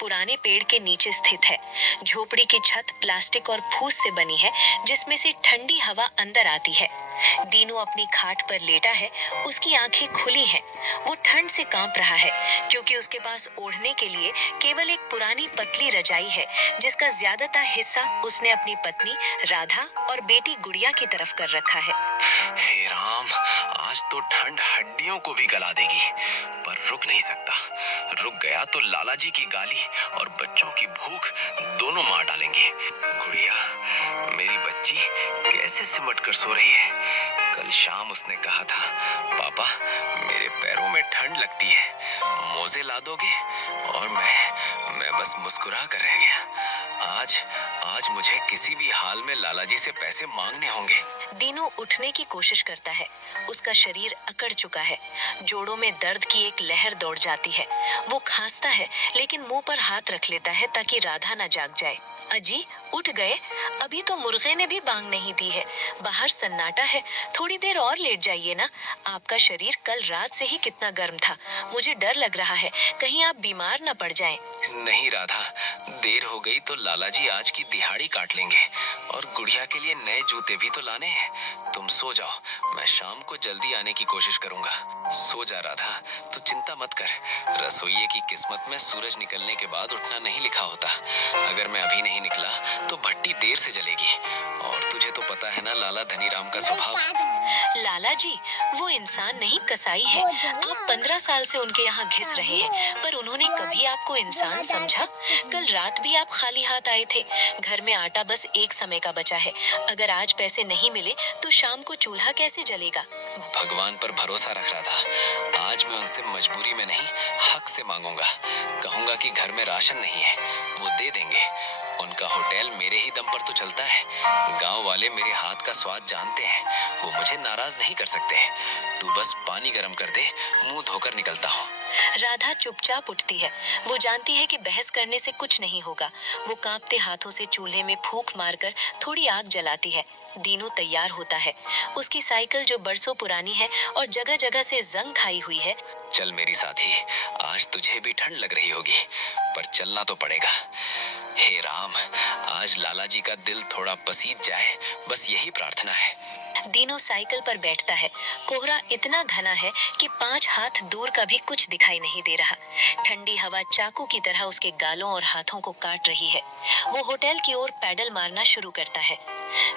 पुराने पेड़ के नीचे स्थित है। झोपड़ी की छत प्लास्टिक और फूस से बनी है, जिसमें से ठंडी हवा अंदर आती है। दीनू अपनी खाट पर लेटा है, उसकी आंखें खुली हैं। वो ठंड से कांप रहा है, क्योंकि उसके पास ओढ़ने के लिए केवल एक पुरानी पतली रजाई है, जिसका ज्यादातर हिस्सा उसने अपनी पत्नी राधा और बेटी गुड़िया की तरफ कर रखा है। हे राम, आज तो ठंड हड्डियों को भी गला देगी, पर रुक नहीं सकता। रुक गया तो लाला जी की गाली और बच्चों की भूख दोनों मार डालेंगे। गुड़िया, मेरी बच्ची कैसे सिमट कर सो रही है। कल शाम उसने कहा था, पापा मेरे पैरों में ठंड लगती है, मोजे ला दोगे? और मैं बस मुस्कुरा कर रह गया। आज मुझे किसी भी हाल में लाला जी से पैसे मांगने होंगे। दीनू उठने की कोशिश करता है। उसका शरीर अकड़ चुका है। जोड़ों में दर्द की एक लहर दौड़ जाती है। वो खांसता है, लेकिन मुंह पर हाथ रख लेता है ताकि राधा न जाग जाए। अजी, उठ गए? अभी तो मुर्गे ने भी बांग नहीं दी है। बाहर सन्नाटा है, थोड़ी देर और लेट जाइए ना। आपका शरीर कल रात से ही कितना गर्म था। मुझे डर लग रहा है, कहीं आप बीमार न पड़ जाएं। नहीं राधा, देर हो गई तो लाला जी आज की दिहाड़ी काट लेंगे, और गुड़िया के लिए नए जूते भी तो लाने हैं। तुम सो जाओ, मैं शाम को जल्दी आने की कोशिश करूंगा। सो जा राधा, तू चिंता मत कर। रसोइये की किस्मत में सूरज निकलने के बाद उठना नहीं लिखा होता। अगर मैं अभी नहीं निकला तो भट्टी देर से जलेगी, और तुझे तो पता है ना लाला धनीराम का स्वभाव। लाला जी, वो इंसान नहीं, कसाई है। आप 15 साल से उनके यहाँ घिस रहे हैं, पर उन्होंने कभी आपको इंसान समझा? कल रात भी आप खाली हाथ आए थे। घर में आटा बस एक समय का बचा है। अगर आज पैसे नहीं मिले तो शाम को चूल्हा कैसे जलेगा? भगवान पर भरोसा रख रहा था। आज मैं उनसे मजबूरी में नहीं, हक से मांगूंगा। कहूंगा कि घर में राशन नहीं है, वो दे देंगे। उनका होटल मेरे ही दम पर तो चलता है। गांव वाले मेरे हाथ का स्वाद जानते हैं, वो मुझे नाराज नहीं कर सकते। तू बस पानी गर्म कर दे, मुंह धोकर निकलता हूँ। राधा चुपचाप उठती है। वो जानती है कि बहस करने से कुछ नहीं होगा। वो कांपते हाथों से चूल्हे में फूंक मारकर थोड़ी आग जलाती है। दीनू तैयार होता है। उसकी साइकिल जो बरसों पुरानी है और जगह जगह से जंग खाई हुई है। चल मेरी साथी, आज तुझे भी ठंड लग रही होगी, पर चलना तो पड़ेगा। हे राम, आज लाला जी का दिल थोड़ा पसीज जाए, बस यही प्रार्थना है। दीनू साइकिल पर बैठता है। कोहरा इतना घना है कि 5 हाथ दूर का भी कुछ दिखाई नहीं दे रहा। ठंडी हवा चाकू की तरह उसके गालों और हाथों को काट रही है। वो होटल की ओर पैडल मारना शुरू करता है।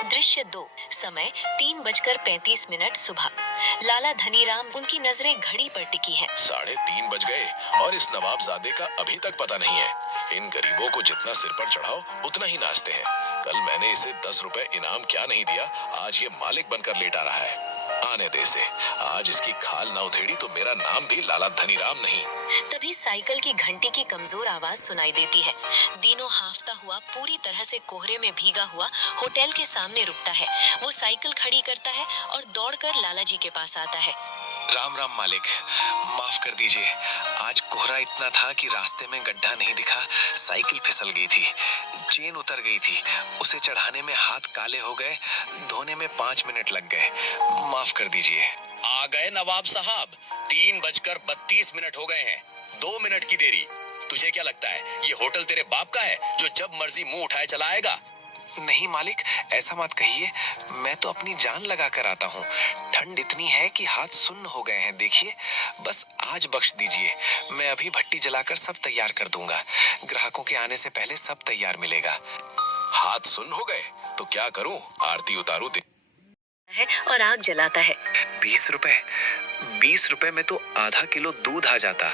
दृश्य 2, समय 3:35 सुबह। लाला धनीराम, उनकी नजरें घड़ी पर टिकी हैं। 3:30 बज गए और इस नवाबजादे का अभी तक पता नहीं है। इन गरीबों को जितना सिर पर चढ़ाओ उतना ही नाचते हैं। कल मैंने इसे 10 रुपए इनाम क्या नहीं दिया, आज ये मालिक बनकर लेटा रहा है। आने दे इसे, आज इसकी खाल ना उधेड़ी तो मेरा नाम भी लाला धनीराम नहीं। तभी साइकिल की घंटी की कमजोर आवाज सुनाई देती है। दीनू हांफता हुआ, पूरी तरह से कोहरे में भीगा हुआ होटल के सामने रुकता है। वो साइकिल खड़ी करता है और दौड़कर लाला जी के पास आता है। राम राम मालिक, माफ कर दीजिए। आज कोहरा इतना था कि रास्ते में गड्ढा नहीं दिखा, साइकिल फिसल गई थी, चेन उतर गई थी, उसे चढ़ाने में हाथ काले हो गए, धोने में 5 मिनट लग गए, माफ कर दीजिए। आ गए नवाब साहब, 3:32 हो गए हैं। 2 मिनट की देरी। तुझे क्या लगता है ये होटल तेरे बाप का है जो जब मर्जी मुंह उठाए चला आएगा? नहीं मालिक, ऐसा मत कहिए, मैं तो अपनी जान लगा कर आता हूँ। ठंड इतनी है कि हाथ सुन्न हो गए हैं, देखिए, बस आज बख्श दीजिए। मैं अभी भट्टी जलाकर सब तैयार कर दूंगा। ग्राहकों के आने से पहले सब तैयार मिलेगा। हाथ सुन्न हो गए तो क्या करूं, आरती उतारूं? है और आग जलाता है। 20 रुपए? 20 रुपए में तो आधा किलो दूध आ जाता।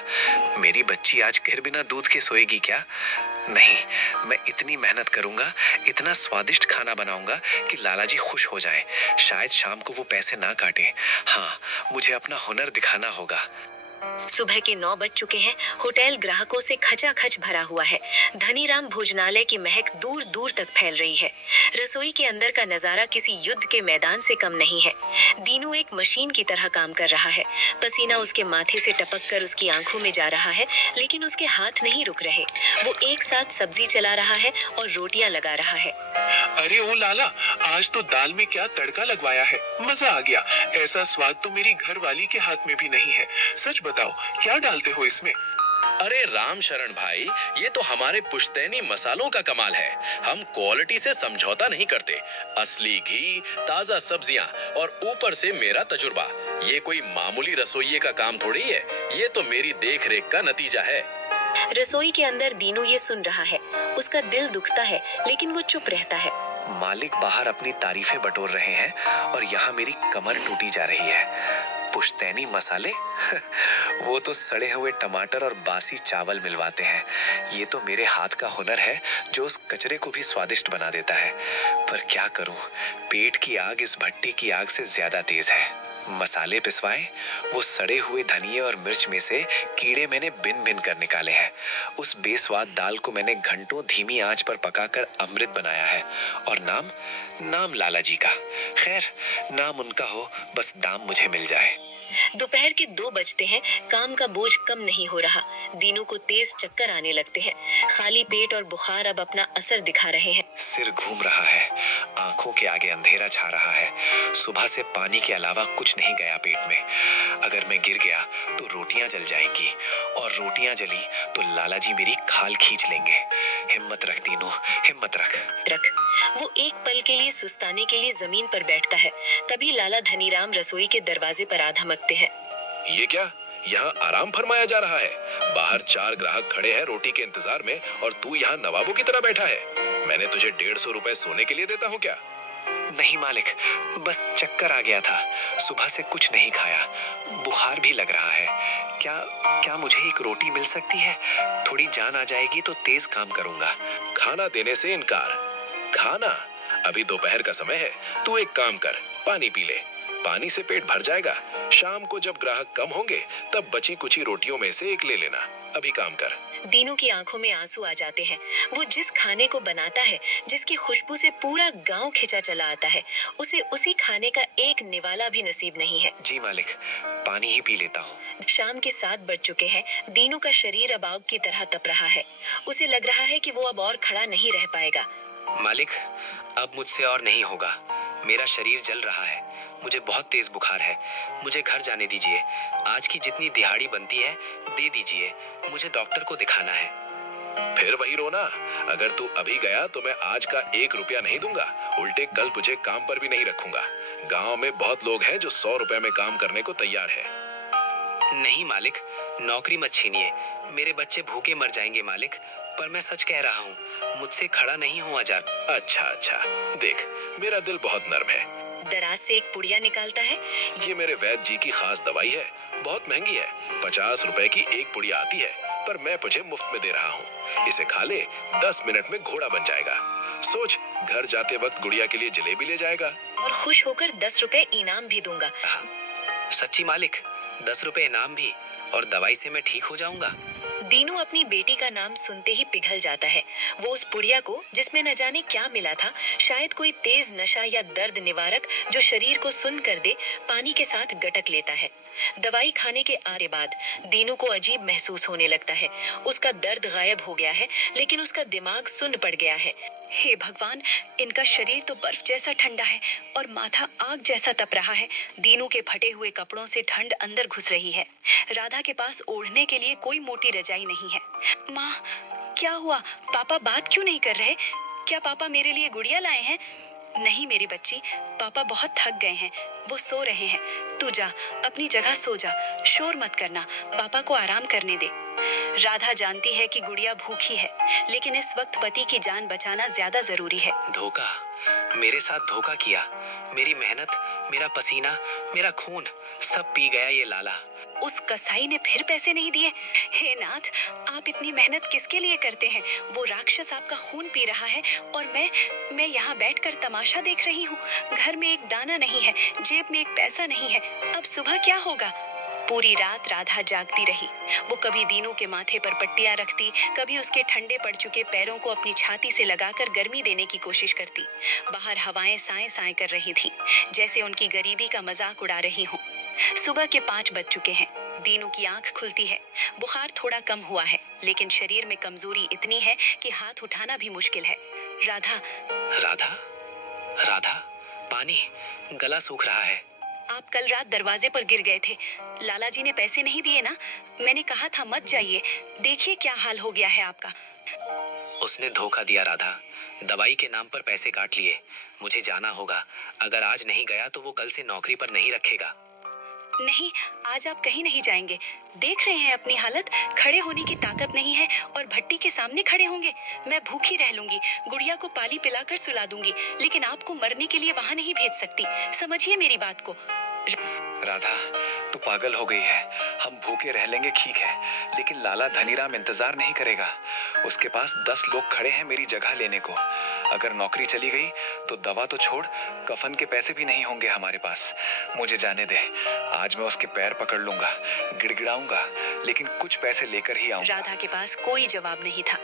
मेरी बच्ची आज घर बिना दूध के सोएगी क्या? नहीं, मैं इतनी मेहनत करूंगा, इतना स्वादिष्ट खाना बनाऊंगा कि लाला जी खुश हो जाएं। शायद शाम को वो पैसे ना काटें। हाँ, मुझे अपना हुनर दिखाना होगा। सुबह के 9 बज चुके हैं। होटल ग्राहकों से खचाखच भरा हुआ है। धनीराम भोजनालय की महक दूर दूर तक फैल रही है। रसोई के अंदर का नजारा किसी युद्ध के मैदान से कम नहीं है। दीनू एक मशीन की तरह काम कर रहा है। पसीना उसके माथे से टपककर उसकी आंखों में जा रहा है, लेकिन उसके हाथ नहीं रुक रहे। वो एक साथ सब्जी चला रहा है और रोटियां लगा रहा है। अरे ओ लाला, आज तो दाल में क्या तड़का लगवाया है, मजा आ गया। ऐसा स्वाद तो मेरी घर वाली के हाथ में भी नहीं है। सच बताओ, क्या डालते हो इसमें? अरे राम शरण भाई, ये तो हमारे पुश्तैनी मसालों का कमाल है। हम क्वालिटी से समझौता नहीं करते। असली घी, ताजा सब्जियां और ऊपर से मेरा तजुर्बा। ये कोई मामूली रसोइये का काम थोड़ी है, ये तो मेरी देखरेख का नतीजा है। रसोई के अंदर दीनू ये सुन रहा है। उसका दिल दुखता है लेकिन वो चुप रहता है। मालिक बाहर अपनी तारीफें बटोर रहे हैं और यहाँ मेरी कमर टूटी जा रही है। पुश्तैनी मसाले वो तो सड़े हुए टमाटर और बासी चावल मिलवाते हैं। ये तो मेरे हाथ का हुनर है जो उस कचरे को भी स्वादिष्ट बना देता है। पर क्या करूं, पेट की आग इस भट्टी की आग से ज्यादा तेज है। मसाले पिसवाए, वो सड़े हुए धनिये और मिर्च में से कीड़े मैंने बिन बिन कर निकाले हैं। उस बेस्वाद दाल को मैंने घंटों धीमी आंच पर पकाकर अमृत बनाया है। और नाम लाला जी का। खैर, नाम उनका हो, बस दाम मुझे मिल जाए। दोपहर के 2 बजते हैं। काम का बोझ कम नहीं हो रहा। दीनू को तेज चक्कर आने लगते हैं। खाली पेट और बुखार अब अपना असर दिखा रहे हैं। सिर घूम रहा है, आंखों के आगे अंधेरा छा रहा है। सुबह से पानी के अलावा कुछ नहीं गया पेट में। अगर मैं गिर गया तो रोटियां जल जाएंगी, और रोटियां जली तो लाला जी मेरी खाल खींच लेंगे। हिम्मत रख दीनू, हिम्मत रख। वो एक पल के लिए सुस्ताने के लिए जमीन पर बैठता है। तभी लाला धनीराम रसोई के दरवाजे पर आ धमकते हैं। ये क्या, यहाँ आराम फरमाया जा रहा है? बाहर 4 ग्राहक खड़े हैं रोटी के इंतजार में, और तू यहाँ नवाबों की तरह बैठा है। मैंने तुझे 150 रुपए सोने के लिए देता हूँ क्या? नहीं मालिक, बस चक्कर आ गया था। सुबह से कुछ नहीं खाया, बुखार भी लग रहा है। क्या मुझे एक रोटी मिल सकती है? थोड़ी जान आ जाएगी तो तेज काम करूंगा। खाना देने से इनकार? खाना? अभी दोपहर का समय है। तू एक काम कर, पानी पी ले। पानी से पेट भर जाएगा। शाम को जब ग्राहक कम होंगे तब बची कुची रोटियों में से एक ले लेना। अभी काम कर। दीनू की आंखों में आंसू आ जाते हैं। वो जिस खाने को बनाता है, जिसकी खुशबू से पूरा गांव खिंचा चला आता है, उसे उसी खाने का एक निवाला भी नसीब नहीं है। जी मालिक, पानी ही पी लेता हूँ। शाम के 7 बज चुके हैं। दीनू का शरीर अब आग की तरह तप रहा है। उसे लग रहा है कि वो अब और खड़ा नहीं रह पाएगा। मालिक, अब मुझसे और नहीं होगा। मेरा शरीर जल रहा है। मुझे बहुत तेज बुखार है। मुझे घर जाने दीजिए। आज की जितनी दिहाड़ी बनती है दे दीजिए। मुझे डॉक्टर को दिखाना है। फिर वही रोना। अगर तू अभी गया तो मैं आज का 1 रुपया नहीं दूंगा। उल्टे कल तुझे काम पर भी नहीं रखूंगा। गांव में बहुत लोग हैं जो 100 रुपए में काम करने को तैयार है। नहीं मालिक, नौकरी मत छीनिए। मेरे बच्चे भूखे मर जाएंगे मालिक। पर मैं सच कह रहा हूँ, मुझसे खड़ा नहीं हुआ जा। अच्छा, देख, मेरा दिल बहुत नर्म है। दराज से एक पुड़िया निकालता है। ये मेरे वैद्य जी की खास दवाई है। बहुत महंगी है। 50 रुपए की एक पुड़िया आती है, पर मैं तुझे मुफ्त में दे रहा हूँ। इसे खा ले, 10 मिनट में घोड़ा बन जाएगा। सोच, घर जाते वक्त गुड़िया के लिए जलेबी ले जाएगा। और खुश होकर 10 रुपए इनाम भी दूंगा। सच्ची मालिक, 10 रुपए इनाम भी, और दवाई से मैं ठीक हो जाऊंगा। दीनू अपनी बेटी का नाम सुनते ही पिघल जाता है। वो उस पुड़िया को, जिसमें न जाने क्या मिला था, शायद कोई तेज नशा या दर्द निवारक जो शरीर को सुन्न कर दे, पानी के साथ गटक लेता है। दवाई खाने के आने बाद दीनू को अजीब महसूस होने लगता है। उसका दर्द गायब हो गया है, लेकिन उसका दिमाग सुन्न पड़ गया है। हे भगवान, इनका शरीर तो बर्फ जैसा ठंडा है और माथा आग जैसा तप रहा है। दीनू के फटे हुए कपड़ों से ठंड अंदर घुस रही है। राधा के पास ओढ़ने के लिए कोई मोटी रजाई नहीं है। माँ, क्या हुआ? पापा बात क्यों नहीं कर रहे? क्या पापा मेरे लिए गुड़िया लाए हैं? नहीं मेरी बच्ची, पापा बहुत थक गए हैं, वो सो रहे हैं। तू जा, अपनी जगह सो जा, शोर मत करना, पापा को आराम करने दे। राधा जानती है कि गुड़िया भूखी है, लेकिन इस वक्त पति की जान बचाना ज्यादा जरूरी है। धोखा, मेरे साथ धोखा किया। मेरी मेहनत, मेरा पसीना, मेरा खून सब पी गया ये लाला। उस कसाई ने फिर पैसे नहीं दिए। हे नाथ, आप इतनी मेहनत किसके लिए करते हैं? वो राक्षस आपका खून पी रहा है और मैं यहाँ बैठकर तमाशा देख रही हूँ। घर में एक दाना नहीं है, जेब में एक पैसा नहीं है। अब सुबह क्या होगा? पूरी रात राधा जागती रही। वो कभी दीनू के माथे पर पट्टियां रखती, कभी उसके ठंडे पड़ चुके पैरों को अपनी छाती से लगाकर गर्मी देने की कोशिश करती। बाहर हवाएं साए साए कर रही थीं, जैसे उनकी गरीबी का मजाक उड़ा रही हों। सुबह के 5 बज चुके हैं। दीनू की आंख खुलती है। बुखार थोड़ा कम हुआ है, लेकिन शरीर में कमजोरी इतनी है कि हाथ उठाना भी मुश्किल है। राधा, राधा, राधा, पानी, गला सूख रहा है। आप कल रात दरवाजे पर गिर गए थे। लाला जी ने पैसे नहीं दिए ना? मैंने कहा था मत जाइए। देखिए क्या हाल हो गया है आपका। उसने धोखा दिया राधा। दवाई के नाम पर पैसे काट लिए। मुझे जाना होगा। अगर आज नहीं गया तो वो कल से नौकरी पर नहीं रखेगा। नहीं, आज आप कहीं नहीं जाएंगे। देख रहे हैं अपनी हालत, खड़े होने की ताकत नहीं है और भट्टी के सामने खड़े होंगे। मैं भूखी रह लूंगी, गुड़िया को पाली पिलाकर सुला दूंगी, लेकिन आपको मरने के लिए वहां नहीं भेज सकती। समझिए मेरी बात को। राधा, तू पागल हो गई है। हम भूखे रह लेंगे ठीक है, लेकिन लाला धनीराम इंतजार नहीं करेगा। उसके पास 10 लोग खड़े हैं मेरी जगह लेने को। अगर नौकरी चली गई तो दवा तो छोड़, कफन के पैसे भी नहीं होंगे हमारे पास। मुझे जाने दे। आज मैं उसके पैर पकड़ लूंगा, गिड़गिड़ाऊंगा, लेकिन कुछ पैसे लेकर ही आऊंगा। राधा के पास कोई जवाब नहीं था।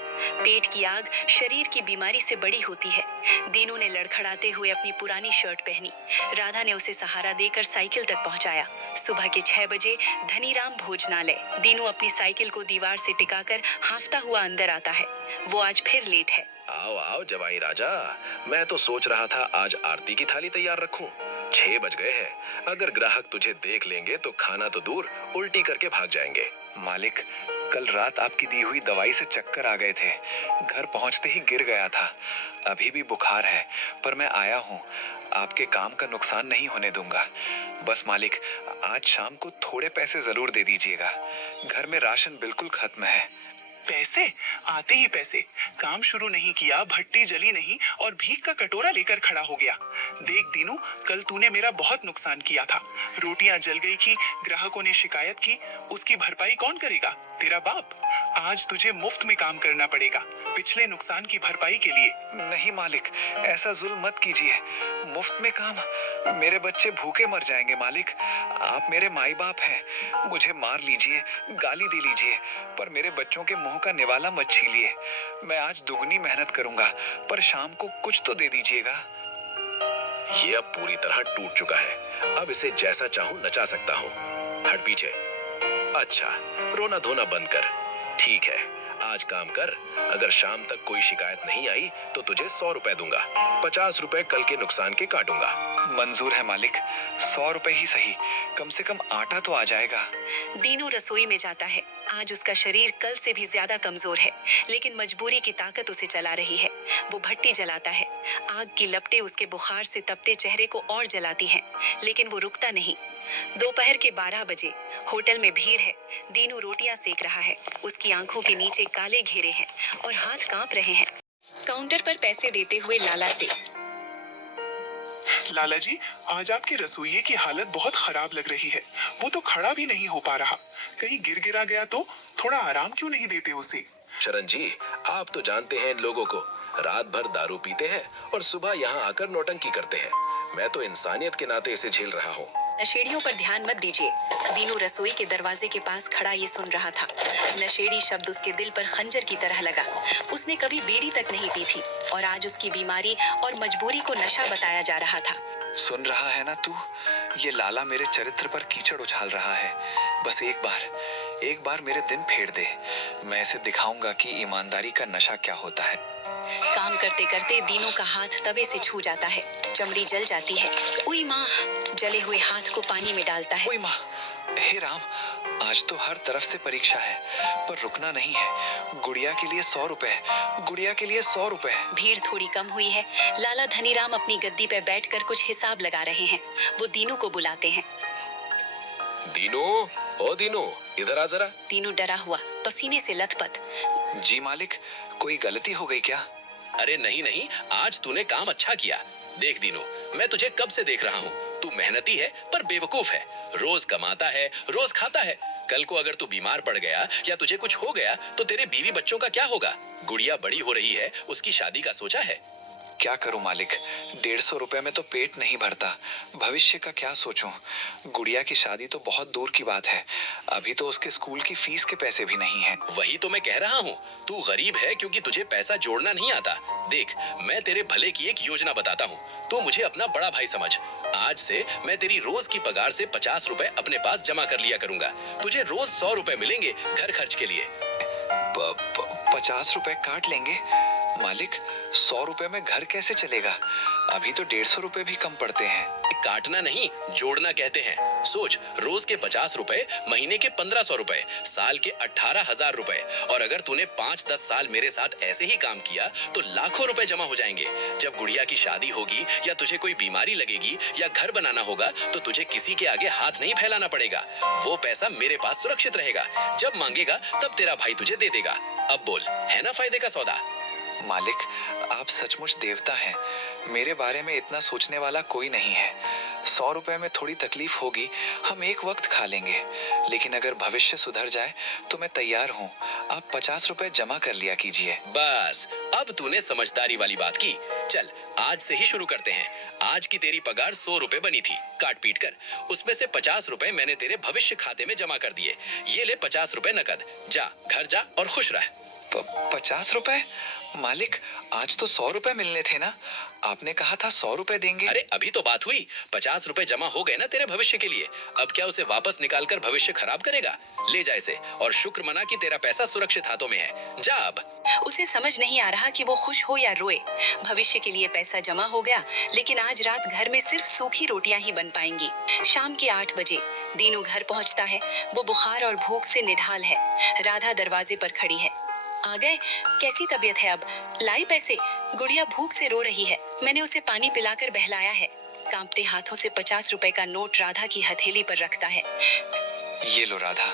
पेट की आग शरीर की बीमारी से बड़ी होती है। दीनू ने लड़खड़ाते हुए अपनी पुरानी शर्ट पहनी। राधा ने उसे सहारा देकर साइकिल तक पहुंचाया। सुबह के 6 बजे धनीराम भोजनालय। दीनू अपनी साइकिल को दीवार से टिकाकर हांफता हुआ अंदर आता है। वो आज फिर लेट है। आओ आओ जवाई राजा, मैं तो सोच रहा था आज आरती की थाली तैयार रखूं। 6 बज गए हैं। अगर ग्राहक तुझे देख लेंगे तो खाना तो दूर, उल्टी करके भाग जाएंगे। मालिक, कल रात आपकी दी हुई दवाई से चक्कर आ गए थे। घर पहुंचते ही गिर गया था। अभी भी बुखार है, पर मैं आया हूँ। आपके काम का नुकसान नहीं होने दूंगा। बस मालिक, आज शाम को थोड़े पैसे जरूर दे दीजिएगा। घर में राशन बिल्कुल खत्म है। पैसे? आते ही पैसे? काम शुरू नहीं किया, भट्टी जली नहीं और भीख का कटोरा लेकर खड़ा हो गया। देख दीनू, कल तूने मेरा बहुत नुकसान किया था। रोटियां जल गई थी, ग्राहकों ने शिकायत की। उसकी भरपाई कौन करेगा? तेरा बाप। आज तुझे मुफ्त में काम करना पड़ेगा पिछले नुकसान की भरपाई के लिए। नहीं मालिक, ऐसा जुल्म मत कीजिए। मुफ्त में काम? मेरे बच्चे भूखे मर जाएंगे मालिक। आप मेरे माई बाप हैं। मुझे मार लीजिए, गाली दे लीजिए, पर मेरे बच्चों के मुंह का निवाला मत छीलिए। मैं आज दुगनी मेहनत करूंगा, पर शाम को कुछ तो दे दीजिएगा। ये अब पूरी तरह टूट चुका है। अब इसे जैसा चाहूं नचा सकता हूँ। हट पीछे। अच्छा, रोना धोना बंद कर। ठीक है, आज काम कर। अगर शाम तक कोई शिकायत नहीं आई तो तुझे 100 रुपए दूंगा। 50 रुपए कल के नुकसान के काटूंगा। मंजूर है मालिक, 100 रुपए ही सही। कम से कम आटा तो आ जाएगा। दीनू रसोई में जाता है। आज उसका शरीर कल से भी ज्यादा कमजोर है, लेकिन मजबूरी की ताकत उसे चला रही है। वो भट्टी जलाता है। आग की लपटें उसके बुखार से तपते चेहरे को और जलाती हैं, लेकिन वो रुकता नहीं। दोपहर के 12 बजे होटल में भीड़ है। दीनू रोटियां सेक रहा है। उसकी आंखों के नीचे काले घेरे हैं और हाथ कांप रहे हैं। काउंटर पर पैसे देते हुए लाला से, लाला जी, आज आपके रसोइये की हालत बहुत खराब लग रही है। वो तो खड़ा भी नहीं हो पा रहा। कहीं गिर गिरा गया तो थोड़ा आराम क्यों नहीं देते उसे? शरण जी, आप तो जानते हैं इन लोगों को। रात भर दारू पीते हैं और सुबह यहाँ आकर नौटंकी करते हैं। मैं तो इंसानियत के नाते इसे झेल रहा हूँ। नशेड़ियों पर ध्यान मत दीजिए। दीनू रसोई के दरवाजे के पास खड़ा ये सुन रहा था। नशेड़ी शब्द उसके दिल पर खंजर की तरह लगा। उसने कभी बीड़ी तक नहीं पी थी और आज उसकी बीमारी और मजबूरी को नशा बताया जा रहा था। सुन रहा है ना तू? ये लाला मेरे चरित्र पर कीचड़ उछाल रहा है। बस एक बार मेरे दिन फेर दे। मैं इसे दिखाऊंगा कि ईमानदारी का नशा क्या होता है। काम करते करते दीनू का हाथ तवे से छू जाता है। चमड़ी जल जाती है। उई माँ! जले हुए हाथ को पानी में डालता है। ओए माँ! हे राम! आज तो हर तरफ से परीक्षा है, पर रुकना नहीं है। गुड़िया के लिए 100 रुपए, गुड़िया के लिए 100 रुपए। भीड़ थोड़ी कम हुई है। लाला धनीराम अपनी गद्दी पर बैठकर कुछ हिसाब लगा रहे हैं। वो दीनू को बुलाते हैं। दीनू, ओ दीनू, इधर आ जरा। दीनू डरा हुआ, पसीने से लथपथ। जी मालिक, कोई गलती हो गई क्या? अरे नहीं नहीं, आज तूने काम अच्छा किया। देख दीनू, मैं तुझे कब से देख रहा हूँ। तू मेहनती है पर बेवकूफ है। रोज कमाता है, रोज खाता है। कल को अगर तू बीमार पड़ गया या तुझे कुछ हो गया तो तेरे बीवी बच्चों का क्या होगा? गुड़िया बड़ी हो रही है, उसकी शादी का सोचा है? क्या करूं मालिक, 150 रुपए में तो पेट नहीं भरता। भविष्य का क्या सोचूं? गुड़िया की शादी तो बहुत दूर की बात है। अभी तो उसके स्कूल की फीस के पैसे भी नहीं हैं। वही तो मैं कह रहा हूँ, तू गरीब है क्योंकि तुझे पैसा जोड़ना नहीं आता। देख, मैं तेरे भले की एक योजना बताता हूँ। तू मुझे अपना बड़ा भाई समझ। आज से मैं तेरी रोज की पगार से 50 रुपए अपने पास जमा कर लिया करूंगा। तुझे रोज 100 रुपए मिलेंगे घर खर्च के लिए। 50 रुपए काट लेंगे? मालिक, 100 रुपए में घर कैसे चलेगा? अभी तो 150 रुपए भी कम पड़ते हैं। काटना नहीं, जोड़ना कहते हैं। सोच, रोज के 50 रुपए, महीने के 1500 रुपए, साल के 18,000 रुपए। और अगर तूने 5-10 साल मेरे साथ ऐसे ही काम किया तो लाखों रुपए जमा हो जाएंगे। जब गुड़िया की शादी होगी या तुझे कोई बीमारी लगेगी या घर बनाना होगा तो तुझे किसी के आगे हाथ नहीं फैलाना पड़ेगा। वो पैसा मेरे पास सुरक्षित रहेगा। जब मांगेगा तब तेरा भाई तुझे दे देगा। अब बोल, है ना फायदे का सौदा? मालिक, आप सचमुच देवता हैं। मेरे बारे में इतना सोचने वाला कोई नहीं है। 100 रुपए में थोड़ी तकलीफ होगी, हम एक वक्त खा लेंगे, लेकिन अगर भविष्य सुधर जाए तो मैं तैयार हूँ। आप 50 रुपए जमा कर लिया कीजिए। बस, अब तूने समझदारी वाली बात की। चल, आज से ही शुरू करते हैं। आज की तेरी पगार 100 रुपए बनी थी, काट पीट कर। उसमें से 50 रुपए मैंने तेरे भविष्य खाते में जमा कर दिए। ये ले 50 रुपए नकद। जा, घर जा और खुश रह। 50 रुपए? मालिक, आज तो 100 रुपए मिलने थे ना? आपने कहा था 100 रुपए देंगे। अरे अभी तो बात हुई। 50 रुपए जमा हो गए ना तेरे भविष्य के लिए। अब क्या उसे वापस निकाल कर भविष्य खराब करेगा? ले जा इसे और शुक्र मना कि तेरा पैसा सुरक्षित हाथों में है। जा अब। उसे समझ नहीं आ रहा कि वो खुश हो या रोए। भविष्य के लिए पैसा जमा हो गया, लेकिन आज रात घर में सिर्फ सूखी रोटियां ही बन पाएंगी। शाम के 8 बजे दीनू घर पहुंचता है। वो बुखार और भूख से निढाल है। राधा दरवाजे पर खड़ी है। आ गए? कैसी तबीयत है अब? लाई पैसे। गुड़िया भूख से रो रही है। मैंने उसे पानी पिलाकर बहलाया है। कांपते हाथों से 50 रुपए का नोट राधा की हथेली पर रखता है। ये लो राधा,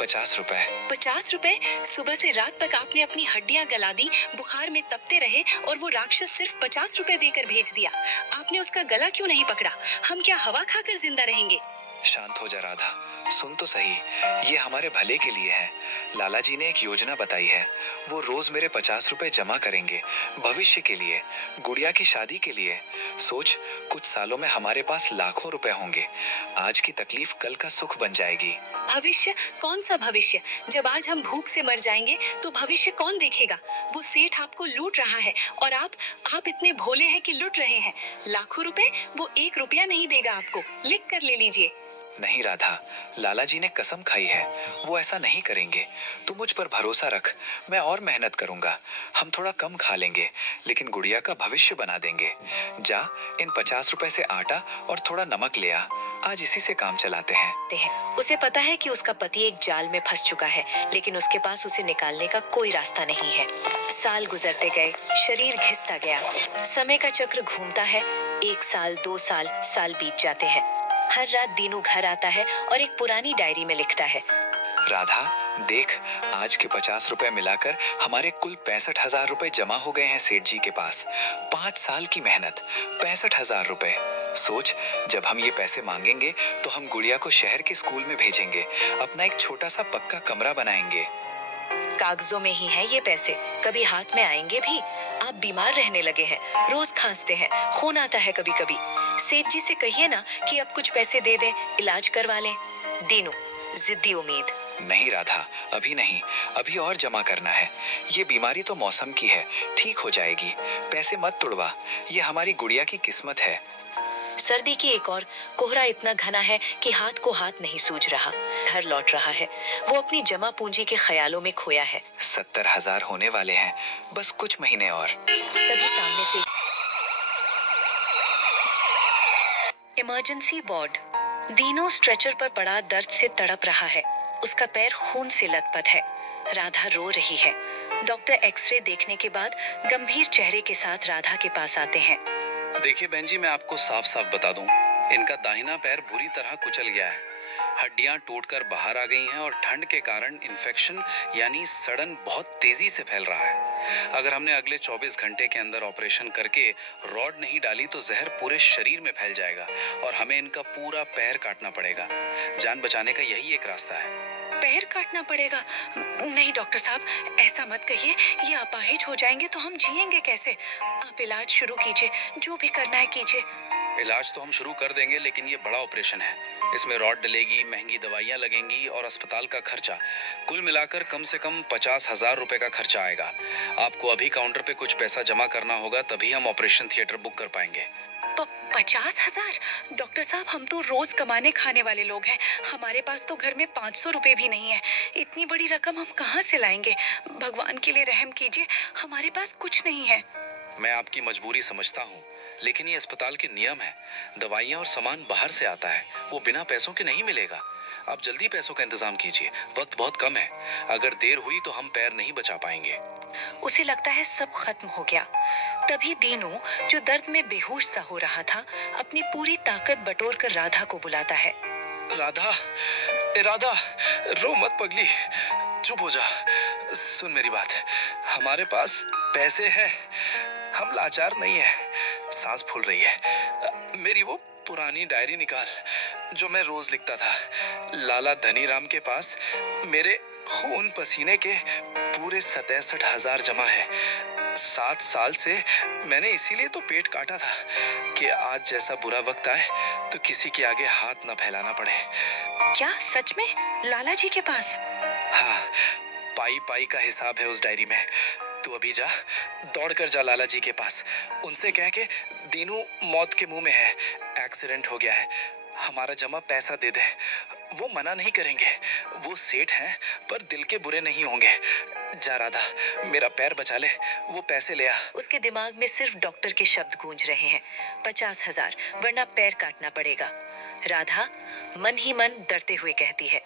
50 रुपए। 50 रुपए? सुबह से रात तक आपने अपनी हड्डियां गला दी, बुखार में तपते रहे और वो राक्षस सिर्फ 50 रुपए देकर भेज दिया। आपने उसका गला क्यों नहीं पकड़ा? हम क्या हवा खाकर जिंदा रहेंगे? शांत हो जा राधा, सुन तो सही, ये हमारे भले के लिए है। लाला जी ने एक योजना बताई है। वो रोज मेरे 50 रुपए जमा करेंगे, भविष्य के लिए, गुड़िया की शादी के लिए। सोच, कुछ सालों में हमारे पास लाखों रुपए होंगे। आज की तकलीफ कल का सुख बन जाएगी। भविष्य? कौन सा भविष्य? जब आज हम भूख से मर जाएंगे तो भविष्य कौन देखेगा? वो सेठ आपको लूट रहा है और आप इतने भोले हैं कि लूट रहे हैं। लाखों रुपए? वो 1 रुपया नहीं देगा आपको। लिख कर ले लीजिए। नहीं राधा, लाला जी ने कसम खाई है, वो ऐसा नहीं करेंगे। तू मुझ पर भरोसा रख, मैं और मेहनत करूंगा। हम थोड़ा कम खा लेंगे, लेकिन गुड़िया का भविष्य बना देंगे। जा, इन 50 रुपए से आटा और थोड़ा नमक ले आ। आज इसी से काम चलाते हैं। उसे पता है कि उसका पति एक जाल में फंस चुका है, लेकिन उसके पास उसे निकालने का कोई रास्ता नहीं है। साल गुजरते गए, शरीर घिसता गया। समय का चक्र घूमता है। 1 साल, 2 साल, साल बीत जाते हैं। हर रात दीनू घर आता है और एक पुरानी डायरी में लिखता है। राधा, देख, आज के 50 रुपए मिलाकर हमारे कुल 65,000 रुपए जमा हो गए हैं सेठ जी के पास। 5 साल की मेहनत, 65,000 रुपए। सोच, जब हम ये पैसे मांगेंगे तो हम गुड़िया को शहर के स्कूल में भेजेंगे, अपना एक छोटा सा पक्का कमरा बनाएंगे। कागजों में ही है ये पैसे, कभी हाथ में आएंगे भी। आप बीमार रहने लगे हैं, रोज खांसते हैं, खून आता है कभी कभी। सेठ जी से कहिए ना कि अब कुछ पैसे दे दें, इलाज करवा लें। दीनू, जिद्दी उम्मीद। नहीं राधा, अभी नहीं, अभी और जमा करना है। ये बीमारी तो मौसम की है, ठीक हो जाएगी। पैसे मत तुड़वा, ये हमारी गुड़िया की किस्मत है। सर्दी की एक और, कोहरा इतना घना है कि हाथ को हाथ नहीं सूझ रहा। घर लौट रहा है। वो अपनी जमा पूंजी के ख्यालों में खोया है। 70,000 होने वाले हैं, बस कुछ महीने और। तभी सामने से इमरजेंसी वार्ड। दीनू स्ट्रेचर पर पड़ा दर्द से तड़प रहा है। उसका पैर खून से लथपथ है। राधा रो रही है। डॉक्टर एक्सरे देखने के बाद गंभीर चेहरे के साथ राधा के पास आते हैं। देखिए बहन जी, मैं आपको साफ साफ बता दूं, इनका दाहिना पैर बुरी तरह कुचल गया है। हड्डियां टूटकर बाहर आ गई हैं और ठंड के कारण इन्फेक्शन यानी सड़न बहुत तेजी से फैल रहा है। अगर हमने अगले 24 घंटे के अंदर ऑपरेशन करके रॉड नहीं डाली तो जहर पूरे शरीर में फैल जाएगा और हमें इनका पूरा पैर काटना पड़ेगा। जान बचाने का यही एक रास्ता है। पैर काटना पड़ेगा? नहीं डॉक्टर साहब, ऐसा मत कहिए। ये अपाहिज हो जाएंगे तो हम जिएंगे कैसे? आप इलाज शुरू कीजिए, जो भी करना है कीजिए। इलाज तो हम शुरू कर देंगे, लेकिन ये बड़ा ऑपरेशन है। इसमें रॉड डलेगी, महंगी दवाइयाँ लगेंगी और अस्पताल का खर्चा, कुल मिलाकर कम से कम 50,000 रुपए का खर्चा आएगा। आपको अभी काउंटर पे कुछ पैसा जमा करना होगा, तभी हम ऑपरेशन थिएटर बुक कर पाएंगे। 50,000? डॉक्टर साहब, हम तो रोज कमाने खाने वाले लोग हैं। हमारे पास तो घर में 500 रुपए भी नहीं है। इतनी बड़ी रकम हम कहाँ से लाएंगे? भगवान के लिए रहम कीजिए, हमारे पास कुछ नहीं है। मैं आपकी मजबूरी समझता हूँ, लेकिन ये अस्पताल के नियम है। दवाइयाँ और सामान बाहर से आता है, वो बिना पैसों के नहीं मिलेगा। आप जल्दी पैसों का इंतजाम कीजिए, वक्त बहुत कम है। अगर देर हुई तो हम पैर नहीं बचा पाएंगे। उसे लगता है सब खत्म हो गया। तभी दीनू, जो दर्द में बेहोश सा हो रहा था, अपनी पूरी ताकत बटोर कर राधा को बुलाता है। राधा, ए राधा, रो मत पगली, चुप हो जा। सुन मेरी बात, हमारे पास पैसे हैं, हम लाचार नहीं है। सांस फूल रही है। मेरी वो पुरानी डायरी निकाल जो मैं रोज लिखता था। लाला धनीराम के पास मेरे खून पसीने के पूरे 67,000 जमा है। 7 साल से मैंने इसीलिए तो पेट काटा था कि आज जैसा बुरा वक्त आए तो किसी के आगे हाथ न फैलाना पड़े। क्या सच में लाला जी के पास? हाँ, पाई पाई का हिसाब है उस डायरी में। तू अभी जा, दौड़ कर जा लाला जी के पास। उनसे कह के दीनू मौत के मुंह में है, एक्सीडेंट हो गया है, हमारा जमा पैसा दे दे। वो मना नहीं करेंगे। वो सेठ हैं पर दिल के बुरे नहीं होंगे। जा राधा, मेरा पैर बचा ले, वो पैसे ले आ। उसके दिमाग में सिर्फ डॉक्टर के शब्द गूंज रहे हैं, 50,000 वरना पैर काटना पड़ेगा। राधा मन ही मन डरते हुए कहती है,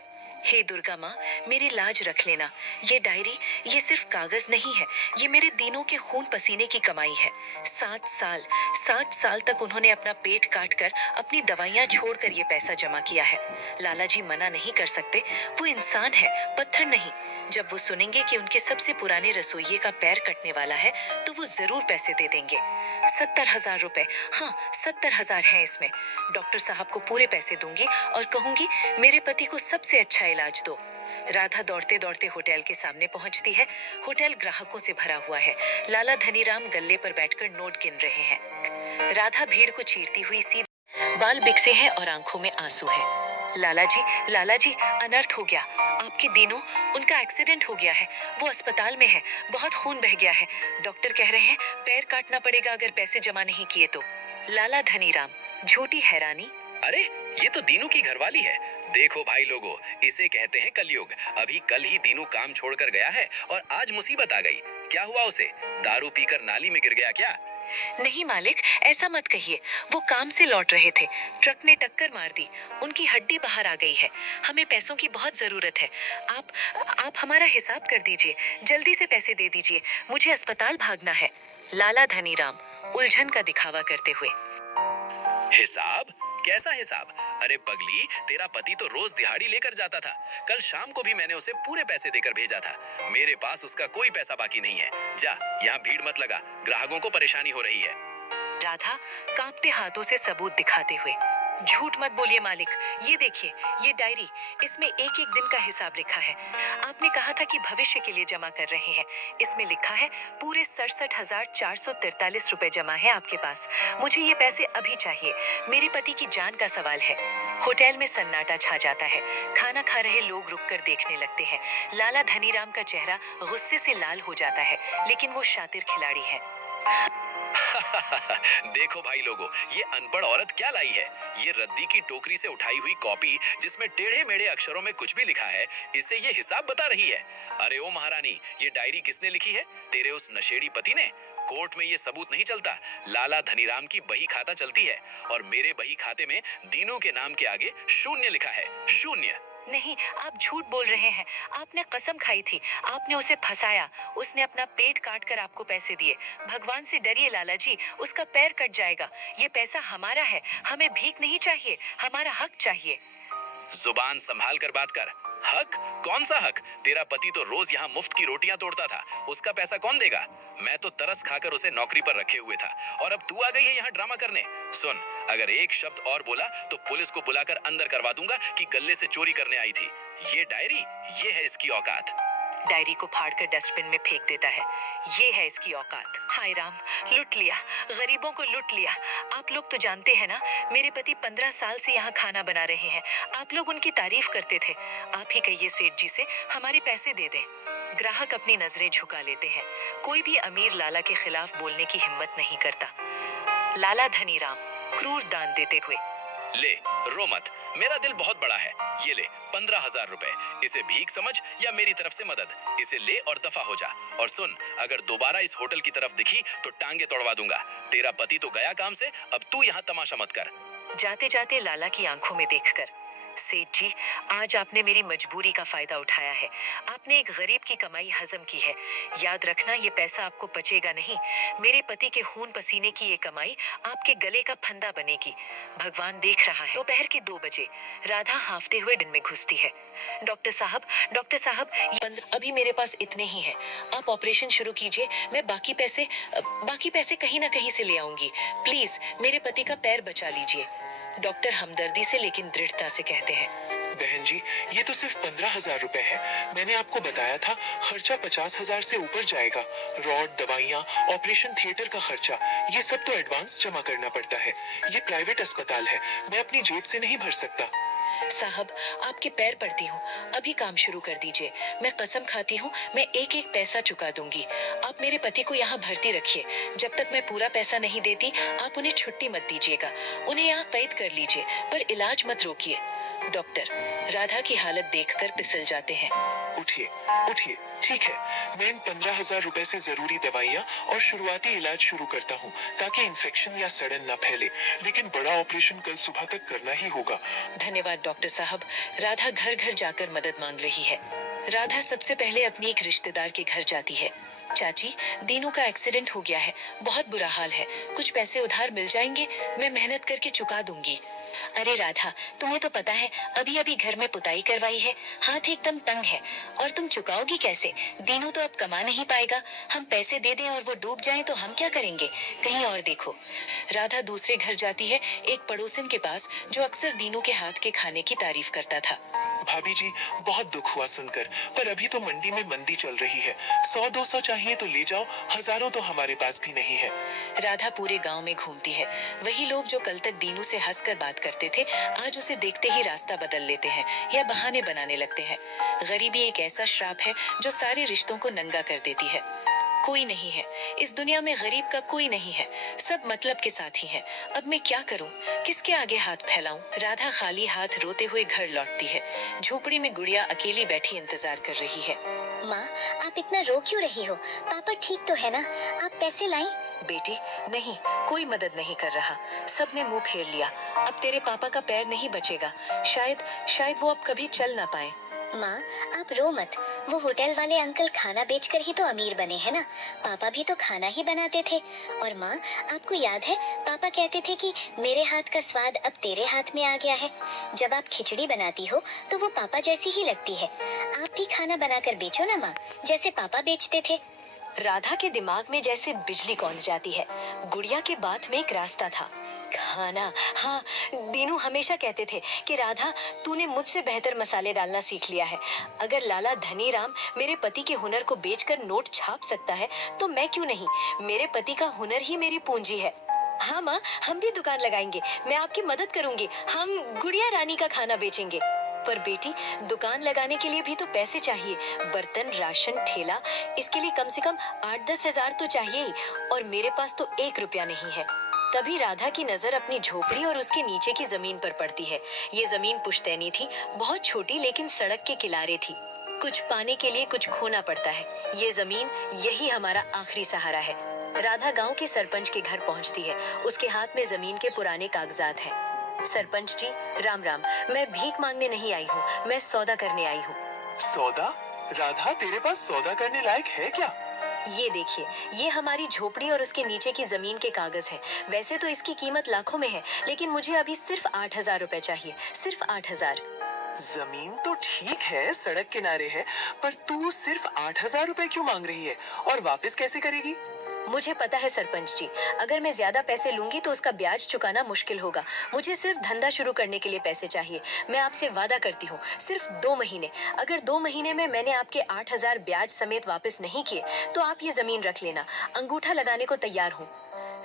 हे दुर्गा माँ, मेरी लाज रख लेना। ये डायरी, ये सिर्फ कागज नहीं है, ये मेरे दिनों के खून पसीने की कमाई है। 7 साल तक उन्होंने अपना पेट काट कर, अपनी दवाइयाँ छोड़कर ये पैसा जमा किया है। लाला जी मना नहीं कर सकते, वो इंसान है, पत्थर नहीं। जब वो सुनेंगे कि उनके सबसे पुराने रसोइये का पैर कटने वाला है, तो वो जरूर पैसे दे देंगे। 70,000 रुपए, हाँ 70,000 हैं इसमें। डॉक्टर साहब को पूरे पैसे दूंगी और कहूंगी मेरे पति को सबसे अच्छा इलाज दो। राधा दौड़ते दौड़ते होटल के सामने पहुंचती है। होटल ग्राहकों से भरा हुआ है। लाला धनीराम गल्ले पर बैठकर नोट गिन रहे हैं। राधा भीड़ को चीरती हुई सीधी, बाल बिखसे हैं और आंखों में आंसू है। लाला जी, अनर्थ हो गया। आपके दिनों, उनका एक्सीडेंट हो गया है, वो अस्पताल में है, बहुत खून बह गया है। डॉक्टर कह रहे हैं पैर काटना पड़ेगा अगर पैसे जमा नहीं किए तो। लाला धनीराम, झूठी हैरानी। अरे ये तो दीनू की घरवाली है। देखो भाई लोगों, इसे कहते हैं कलयुग। अभी कल ही दीनू काम छोड़कर गया है और आज मुसीबत आ गई। क्या हुआ उसे? दारू पीकर नाली में गिर गया क्या? नहीं मालिक, ऐसा मत कहिए। वो काम से लौट रहे थे, ट्रक ने टक्कर मार दी, उनकी हड्डी बाहर आ गई है। हमें पैसों की बहुत जरूरत है। आप हमारा हिसाब कर दीजिए, जल्दी से पैसे दे दीजिए, मुझे अस्पताल भागना है। लाला धनीराम उलझन का दिखावा करते हुए, हिसाब? कैसा हिसाब? अरे पगली, तेरा पति तो रोज दिहाड़ी लेकर जाता था। कल शाम को भी मैंने उसे पूरे पैसे देकर भेजा था। मेरे पास उसका कोई पैसा बाकी नहीं है। जा, यहाँ भीड़ मत लगा, ग्राहकों को परेशानी हो रही है। राधा कांपते हाथों से सबूत दिखाते हुए, झूठ मत बोलिए मालिक, ये देखिए, ये डायरी, इसमें एक एक दिन का हिसाब लिखा है। आपने कहा था कि भविष्य के लिए जमा कर रहे हैं। इसमें लिखा है पूरे 67,443 रुपए जमा है आपके पास। मुझे ये पैसे अभी चाहिए, मेरे पति की जान का सवाल है। होटल में सन्नाटा छा जाता है। खाना खा रहे लोग रुककर देखने लगते हैं। लाला धनीराम का चेहरा गुस्से से लाल हो जाता है, लेकिन वो शातिर खिलाड़ी है। देखो भाई लोगों, ये अनपढ़ औरत क्या लाई है? ये रद्दी की टोकरी से उठाई हुई कॉपी जिसमें टेढ़े मेढ़े अक्षरों में कुछ भी लिखा है, इसे ये हिसाब बता रही है। अरे ओ महारानी, ये डायरी किसने लिखी है? तेरे उस नशेड़ी पति ने? कोर्ट में ये सबूत नहीं चलता। लाला धनीराम की बही खाता चलती है और मेरे बही खाते में दीनू के नाम के आगे 0 लिखा है। 0। नहीं, आप झूठ बोल रहे हैं। आपने कसम खाई थी, आपने उसे फंसाया, उसने अपना पेट काट कर आपको पैसे दिए। भगवान से डरिए लाला जी, उसका पैर कट जाएगा। ये पैसा हमारा है, हमें भीख नहीं चाहिए, हमारा हक चाहिए। जुबान संभाल कर बात कर। हक? कौन सा हक? तेरा पति तो रोज यहाँ मुफ्त की रोटियां तोड़ता था, उसका पैसा कौन देगा? मैं तो तरस खाकर उसे नौकरी पर रखे हुए था और अब तू आ गई है यहाँ ड्रामा करने। सुन, अगर एक शब्द और बोला तो पुलिस को बुलाकर अंदर करवा दूंगा कि गले से चोरी करने आई थी। ये डायरी, ये है इसकी औकात। डायरी को फाड़कर डस्टबिन में फेंक देता है। ये है इसकी औकात। हाय राम, लूट लिया, गरीबों को लूट लिया। आप लोग तो जानते हैं ना, मेरे पति 15 साल से यहाँ खाना बना रहे हैं। आप लोग उनकी तारीफ करते थे। आप ही कहिए सेठ जी से हमारे पैसे दे दें। ग्राहक अपनी नजरें झुका लेते हैं। कोई भी अमीर लाला के खिलाफ बोलने की हिम्मत नहीं करता। लाला धनीराम क्रूर दान देते हुए। ले, रो मत, मेरा दिल बहुत बड़ा है। ये ले 15,000 रुपए, इसे भीख समझ या मेरी तरफ से मदद। इसे ले और दफा हो जा। और सुन, अगर दोबारा इस होटल की तरफ दिखी तो टांगे तोड़वा दूंगा। तेरा पति तो गया काम से, अब तू यहाँ तमाशा मत कर। जाते जाते लाला की आंखों में देखकर, सेठ जी, आज आपने मेरी मजबूरी का फायदा उठाया है। आपने एक गरीब की कमाई हजम की है। याद रखना, ये पैसा आपको बचेगा नहीं। मेरे पति के खून पसीने की ये कमाई आपके गले का फंदा बनेगी। भगवान देख रहा है। दोपहर के 2 बजे राधा हांफते हुए दिन में घुसती है। डॉक्टर साहब, ये बंद अभी मेरे पास इतने ही हैं। आप ऑपरेशन शुरू कीजिए, मैं बाकी पैसे कहीं ना कहीं से ले आऊंगी। प्लीज मेरे पति का पैर बचा लीजिए। डॉक्टर हमदर्दी से लेकिन दृढ़ता से कहते हैं, बहन जी, ये तो सिर्फ 15,000 रुपए है। मैंने आपको बताया था खर्चा 50,000 से ऊपर जाएगा। रॉड, दवाइयाँ, ऑपरेशन थिएटर का खर्चा, ये सब तो एडवांस जमा करना पड़ता है। ये प्राइवेट अस्पताल है, मैं अपनी जेब से नहीं भर सकता। साहब, आपके पैर पड़ती हूँ, अभी काम शुरू कर दीजिए। मैं कसम खाती हूँ, मैं एक एक पैसा चुका दूंगी। आप मेरे पति को यहाँ भर्ती रखिए। जब तक मैं पूरा पैसा नहीं देती, आप उन्हें छुट्टी मत दीजिएगा। उन्हें यहाँ कैद कर लीजिए, पर इलाज मत रोकिए। डॉक्टर राधा की हालत देखकर पिसल जाते हैं। उठिए, उठिए, ठीक है, मैं इन 15,000 रुपए से जरूरी दवाइयाँ और शुरुआती इलाज शुरू करता हूँ ताकि इन्फेक्शन या सड़न न फैले। लेकिन बड़ा ऑपरेशन कल सुबह तक करना ही होगा। धन्यवाद डॉक्टर साहब। राधा घर घर जाकर मदद मांग रही है। राधा सबसे पहले अपनी एक रिश्तेदार के घर जाती है। चाची, दीनू का एक्सीडेंट हो गया है, बहुत बुरा हाल है। कुछ पैसे उधार मिल जाएंगे, मैं मेहनत करके चुका दूंगी। अरे राधा, तुम्हें तो पता है अभी अभी घर में पुताई करवाई है, हाथ एकदम तंग है। और तुम चुकाओगी कैसे? दीनू तो अब कमा नहीं पाएगा। हम पैसे दे दें और वो डूब जाए तो हम क्या करेंगे? कहीं और देखो। राधा दूसरे घर जाती है, एक पड़ोसन के पास जो अक्सर दीनू के हाथ के खाने की तारीफ करता था। भाभी जी, बहुत दुख हुआ सुनकर, पर अभी तो मंडी में मंदी चल रही है। 100-200 चाहिए तो ले जाओ, हजारों तो हमारे पास भी नहीं है। राधा पूरे गांव में घूमती है। वही लोग जो कल तक दीनू से हंसकर बात करते थे, आज उसे देखते ही रास्ता बदल लेते हैं या बहाने बनाने लगते हैं। गरीबी एक ऐसा श्राप है जो सारे रिश्तों को नंगा कर देती है। कोई नहीं है इस दुनिया में, गरीब का कोई नहीं है, सब मतलब के साथ ही हैं। अब मैं क्या करूं, किसके आगे हाथ फैलाऊं? राधा खाली हाथ रोते हुए घर लौटती है। झोपड़ी में गुड़िया अकेली बैठी इंतजार कर रही है। माँ, आप इतना रो क्यों रही हो? पापा ठीक तो है ना? आप पैसे लाई? बेटी नहीं, कोई मदद नहीं कर रहा। सबने मुंह फेर लिया। अब तेरे पापा का पैर नहीं बचेगा। शायद वो अब कभी चल ना पाए। माँ, आप रो मत। वो होटल वाले अंकल खाना बेचकर ही तो अमीर बने हैं ना। पापा भी तो खाना ही बनाते थे। और माँ, आपको याद है पापा कहते थे कि मेरे हाथ का स्वाद अब तेरे हाथ में आ गया है। जब आप खिचड़ी बनाती हो तो वो पापा जैसी ही लगती है। आप भी खाना बनाकर बेचो ना माँ, जैसे पापा बेचते थे। राधा के दिमाग में जैसे बिजली कौंध जाती है। गुड़िया के बात में एक रास्ता था, खाना। हाँ, दीनू हमेशा कहते थे कि राधा, तूने मुझसे बेहतर मसाले डालना सीख लिया है। अगर लाला धनीराम मेरे पति के हुनर को बेचकर नोट छाप सकता है तो मैं क्यों नहीं? मेरे पति का हुनर ही मेरी पूंजी है। हाँ माँ, हम भी दुकान लगाएंगे, मैं आपकी मदद करूंगी। हम गुड़िया रानी का खाना बेचेंगे। पर बेटी, दुकान लगाने के लिए भी तो पैसे चाहिए। बर्तन, राशन, ठेला, इसके लिए कम से कम 8-10 हजार तो चाहिए ही। और मेरे पास तो 1 रुपया नहीं है। तभी राधा की नजर अपनी झोपड़ी और उसके नीचे की जमीन पर पड़ती है। ये जमीन पुश्तैनी थी, बहुत छोटी, लेकिन सड़क के किनारे थी। कुछ पाने के लिए कुछ खोना पड़ता है। ये जमीन, यही हमारा आखिरी सहारा है। राधा गांव के सरपंच के घर पहुंचती है। उसके हाथ में जमीन के पुराने कागजात हैं। सरपंच जी, राम राम। मैं भीख मांगने नहीं आई हूँ, मैं सौदा करने आई हूँ। सौदा? राधा, तेरे पास सौदा करने लायक है क्या? ये देखिए, ये हमारी झोपड़ी और उसके नीचे की जमीन के कागज हैं। वैसे तो इसकी कीमत लाखों में है, लेकिन मुझे अभी सिर्फ 8,000 रुपए चाहिए, सिर्फ 8,000। जमीन तो ठीक है, सड़क किनारे है, पर तू सिर्फ 8,000 रुपए क्यों मांग रही है? और वापस कैसे करेगी? मुझे पता है सरपंच जी, अगर मैं ज्यादा पैसे लूंगी तो उसका ब्याज चुकाना मुश्किल होगा। मुझे सिर्फ धंधा शुरू करने के लिए पैसे चाहिए। मैं आपसे वादा करती हूँ, सिर्फ 2 महीने। अगर 2 महीने में मैंने आपके 8,000 ब्याज समेत वापस नहीं किए तो आप ये जमीन रख लेना। अंगूठा लगाने को तैयार हूँ।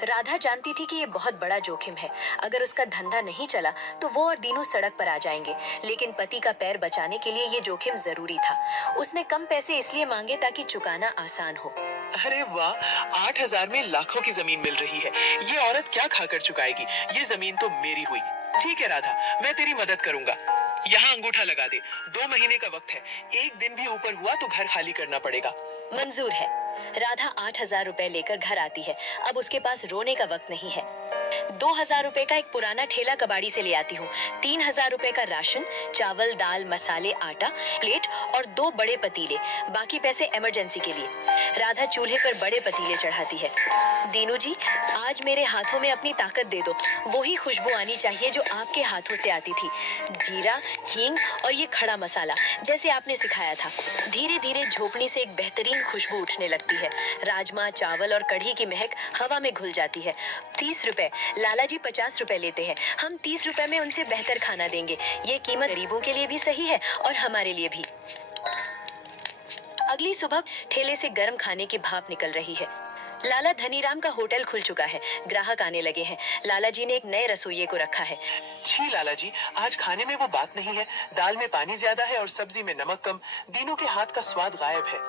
राधा जानती थी कि ये बहुत बड़ा जोखिम है। अगर उसका धंधा नहीं चला तो वो और दीनू सड़क पर आ जाएंगे, लेकिन पति का पैर बचाने के लिए ये जोखिम जरूरी था। उसने कम पैसे इसलिए मांगे ताकि चुकाना आसान हो। अरे वाह, 8,000 में लाखों की जमीन मिल रही है। ये औरत क्या खाकर चुकाएगी? ये जमीन तो मेरी हुई। ठीक है राधा, मैं तेरी मदद करूंगा। यहाँ अंगूठा लगा दे। 2 महीने का वक्त है। एक दिन भी ऊपर हुआ तो घर खाली करना पड़ेगा। मंजूर है। राधा 8,000 रुपए लेकर घर आती है। अब उसके पास रोने का वक्त नहीं है। 2,000 रुपए का एक पुराना ठेला कबाड़ी से ले आती हूँ। 3,000 रुपए का राशन, चावल, दाल, मसाले, आटा, प्लेट और 2 बड़े पतीले। बाकी पैसे इमरजेंसी के लिए। राधा चूल्हे पर बड़े पतीले चढ़ाती है। दीनू जी, आज मेरे हाथों में अपनी ताकत दे दो। वही खुशबू आनी चाहिए जो आपके हाथों से आती थी। जीरा, हींग और ये खड़ा मसाला, जैसे आपने सिखाया था। धीरे धीरे झोपड़ी से एक बेहतरीन खुशबू उठने लगती है। राजमा, चावल और कढ़ी की महक हवा में घुल जाती है। 30 रुपए। लाला जी 50 रुपए लेते हैं। हम 30 रुपए में उनसे बेहतर खाना देंगे। ये कीमत गरीबों के लिए भी सही है और हमारे लिए भी। अगली सुबह ठेले से गर्म खाने की भाप निकल रही है। लाला धनीराम का होटल खुल चुका है। ग्राहक आने लगे हैं। लाला जी ने एक नए रसोइये को रखा है। छी लाला जी, आज खाने में वो बात नहीं है। दाल में पानी ज्यादा है और सब्जी में नमक कम। दीनों के हाथ का स्वाद गायब है।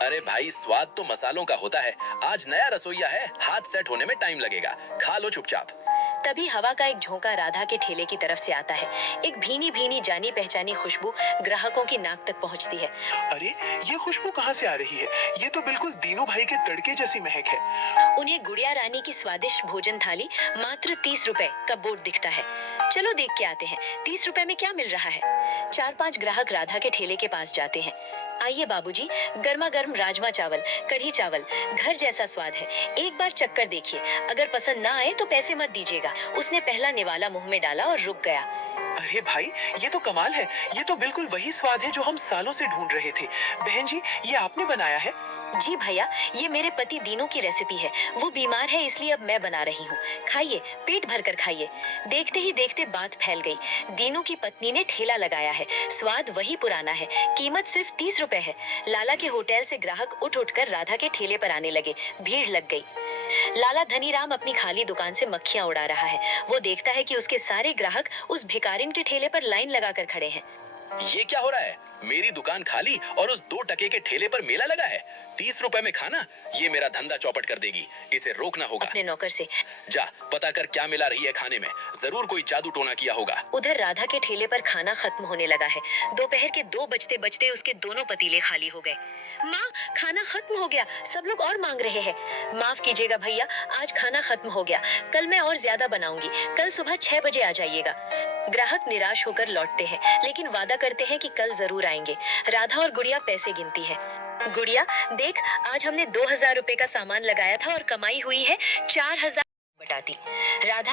अरे भाई, स्वाद तो मसालों का होता है। आज नया रसोइया है, हाथ सेट होने में टाइम लगेगा। खा लो चुपचाप। तभी हवा का एक झोंका राधा के ठेले की तरफ से आता है। एक भीनी भीनी जानी पहचानी खुशबू ग्राहकों की नाक तक पहुंचती है। अरे, ये खुशबू कहाँ से आ रही है? ये तो बिल्कुल दीनू भाई के तड़के जैसी महक है। उन्हें गुड़िया रानी की स्वादिष्ट भोजन थाली मात्र 30 रुपए का बोर्ड दिखता है। चलो देख के आते हैं 30 रुपए में क्या मिल रहा है। 4-5 ग्राहक राधा के ठेले के पास जाते हैं। आइए बाबूजी, गर्मा गर्म राजमा चावल, कढ़ी चावल, घर जैसा स्वाद है। एक बार चक्कर देखिए। अगर पसंद ना आए तो पैसे मत दीजिएगा। उसने पहला निवाला मुंह में डाला और रुक गया। अरे भाई, ये तो कमाल है। ये तो बिल्कुल वही स्वाद है जो हम सालों से ढूंढ रहे थे। बहन जी, ये आपने बनाया है? जी भैया, ये मेरे पति दीनू की रेसिपी है। वो बीमार है इसलिए अब मैं बना रही हूँ। खाइए, पेट भर कर खाइए। देखते ही देखते बात फैल गई। दीनू की पत्नी ने ठेला लगाया है। स्वाद वही पुराना है। कीमत सिर्फ 30 रुपए है। लाला के होटल से ग्राहक उठ उठकर राधा के ठेले पर आने लगे। भीड़ लग गई। लाला धनीराम अपनी खाली दुकान से मक्खियां उड़ा रहा है। वो देखता है कि उसके सारे ग्राहक उस भिखारिन के ठेले पर लाइन लगाकर खड़े हैं। ये क्या हो रहा है? मेरी दुकान खाली और उस 2 टके के ठेले पर मेला लगा है। 30 रुपए में खाना, ये मेरा धंधा चौपट कर देगी। इसे रोकना होगा। अपने नौकर से जा पता कर क्या मिला रही है खाने में। जरूर कोई जादू टोना किया होगा। उधर राधा के ठेले पर खाना खत्म होने लगा है। दोपहर के 2 बजते बजते उसके दोनों पतीले खाली हो गए। माँ, खाना खत्म हो गया। सब लोग और मांग रहे हैं। माफ कीजिएगा भैया, आज खाना खत्म हो गया। कल मैं और ज्यादा बनाऊंगी। कल सुबह 6 बजे आ जाइएगा। ग्राहक निराश होकर लौटते हैं, लेकिन वादा करते हैं कि कल जरूर आएंगे। राधा और गुड़िया पैसे गिनती है। गुड़िया, देख, आज हमने 2,000 रुपए का सामान लगाया था और कमाई हुई है 4,000 बटाती। राधा,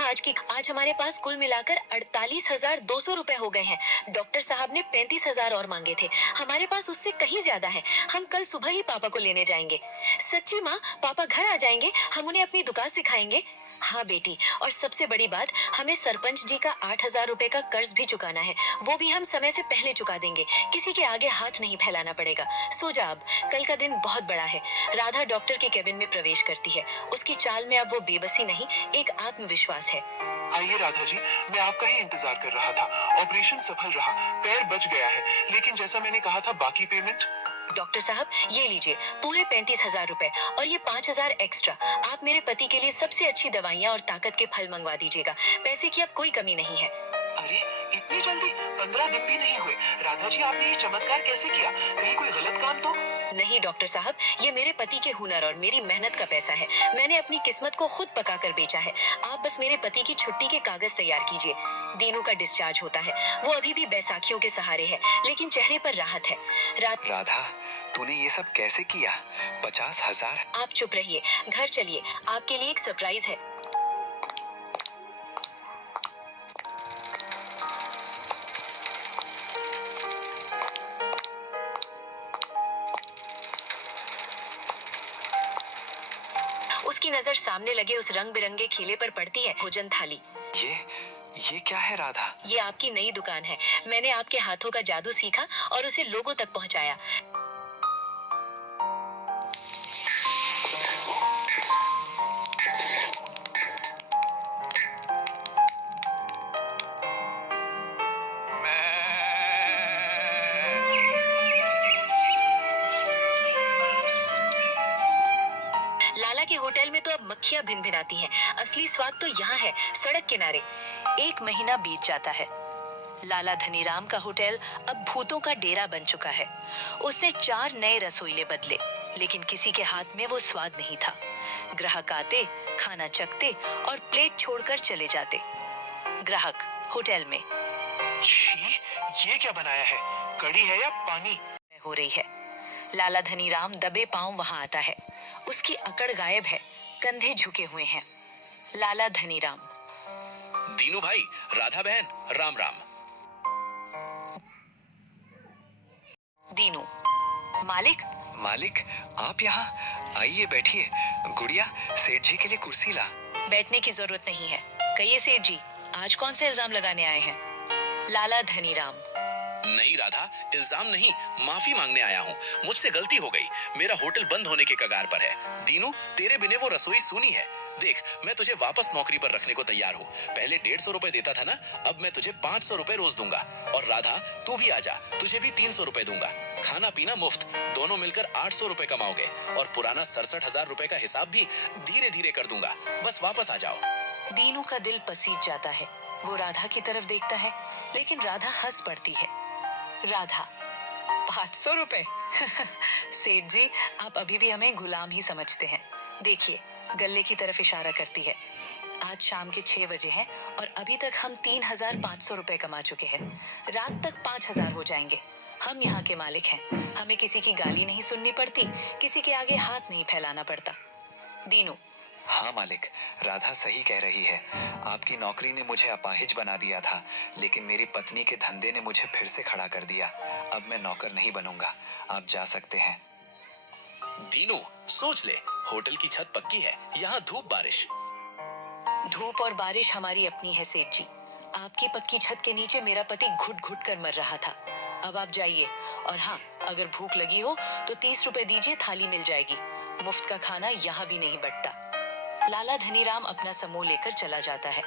आज हमारे पास कुल मिलाकर 48,200 रुपए हो गए हैं। डॉक्टर साहब ने 35,000 और मांगे थे। हमारे पास उससे कहीं ज्यादा है। हम कल सुबह ही पापा को लेने जाएंगे। सच्ची माँ, पापा घर आ जाएंगे? हम उन्हें अपनी दुकान दिखाएंगे। हाँ बेटी, और सबसे बड़ी बात, हमें सरपंच जी का 8,000 रुपए का कर्ज भी चुकाना है। वो भी हम समय से पहले चुका देंगे। किसी के आगे हाथ नहीं फैलाना पड़ेगा। सो जा अब, कल का दिन बहुत बड़ा है। राधा डॉक्टर के केबिन में प्रवेश करती है। उसकी चाल में अब वो बेबसी नहीं, एक आत्मविश्वास है। आइए राधा जी, मैं आपका ही इंतजार कर रहा था। ऑपरेशन सफल रहा, पैर बच गया है। लेकिन जैसा मैंने कहा था, बाकी पेमेंट? डॉक्टर साहब, ये लीजिए पूरे 35,000 रुपए और ये 5,000 एक्स्ट्रा। आप मेरे पति के लिए सबसे अच्छी दवाइयाँ और ताकत के फल मंगवा दीजिएगा। पैसे की अब कोई कमी नहीं है। अरे, इतनी जल्दी? 15 दिन भी नहीं हुए। राधा जी, आपने ये चमत्कार कैसे किया? कहीं कोई गलत काम तो? नहीं डॉक्टर साहब, ये मेरे पति के हुनर और मेरी मेहनत का पैसा है। मैंने अपनी किस्मत को खुद पकाकर बेचा है। आप बस मेरे पति की छुट्टी के कागज तैयार कीजिए। दीनू का डिस्चार्ज होता है। वो अभी भी बैसाखियों के सहारे है, लेकिन चेहरे पर राहत है। राधा, तूने ये सब कैसे किया? 50,000? आप चुप रहिए, घर चलिए। आपके लिए एक सरप्राइज है। उसकी नजर सामने लगे उस रंग बिरंगे खिले पर पड़ती है। भोजन थाली। ये क्या है राधा? ये आपकी नई दुकान है। मैंने आपके हाथों का जादू सीखा और उसे लोगों तक पहुंचाया। मक्खियां भिनभिनाती हैं। असली स्वाद तो यहाँ है, सड़क किनारे। 1 महीना बीत जाता है। लाला धनीराम का होटल अब भूतों का डेरा बन चुका है। उसने 4 नए रसोइले बदले, लेकिन किसी के हाथ में वो स्वाद नहीं था। ग्राहक आते, खाना चखते और प्लेट छोड़कर चले जाते। ग्राहक होटल में। छी, ये क्या बनाया है? कड़ी है या पानी? हो रही है। लाला धनीराम दबे पांव वहां आता है। उसकी अकड़ गायब है, कंधे झुके हुए हैं। लाला धनीराम। दीनू भाई, राधा बहन, राम राम। दीनू। मालिक। मालिक, आप यहाँ आइए, बैठिए। गुड़िया, सेठ जी के लिए कुर्सी ला। बैठने की जरूरत नहीं है। कहिए सेठ जी, आज कौन से इल्जाम लगाने आए हैं? लाला धनीराम। नहीं राधा, इल्जाम नहीं, माफी मांगने आया हूँ। मुझसे गलती हो गई। मेरा होटल बंद होने के कगार पर है। दीनू, तेरे बिना वो रसोई सूनी है। देख, मैं तुझे वापस नौकरी पर रखने को तैयार हूँ। पहले 150 रुपए देता था ना, अब मैं तुझे 500 रुपए रोज दूंगा। और राधा, तू भी आजा, तुझे भी 300 रुपए दूंगा। खाना पीना मुफ्त, दोनों मिलकर 800 रुपए कमाओगे। और पुराना 67,000 रुपए का हिसाब भी धीरे धीरे कर दूंगा। बस वापस आ जाओ। दीनू का दिल पसीज जाता है। वो राधा की तरफ देखता है, लेकिन राधा हंस पड़ती है। राधा, 500 रुपए? सेठ जी, आप अभी भी हमें गुलाम ही समझते हैं। देखिए, गल्ले की तरफ इशारा करती है। आज शाम के 6 बजे हैं और अभी तक हम 3,500 रुपए कमा चुके हैं। रात तक 5,000 हो जाएंगे। हम यहाँ के मालिक हैं। हमें किसी की गाली नहीं सुननी पड़ती, किसी के आगे हाथ नहीं फैलाना पड़ता। दीनू। हाँ मालिक, राधा सही कह रही है। आपकी नौकरी ने मुझे अपाहिज बना दिया था, लेकिन मेरी पत्नी के धंधे ने मुझे फिर से खड़ा कर दिया। अब मैं नौकर नहीं बनूंगा। आप जा सकते हैं। दीनू, सोच ले, होटल की छत पक्की है, यहाँ धूप बारिश। धूप और बारिश हमारी अपनी है सेठ जी। आपकी पक्की छत के नीचे मेरा पति घुट घुट कर मर रहा था। अब आप जाइए। और हाँ, अगर भूख लगी हो तो 30 रुपए दीजिए, थाली मिल जाएगी। मुफ्त का खाना यहाँ भी नहीं बटता। लाला धनीराम अपना समूह लेकर चला जाता है।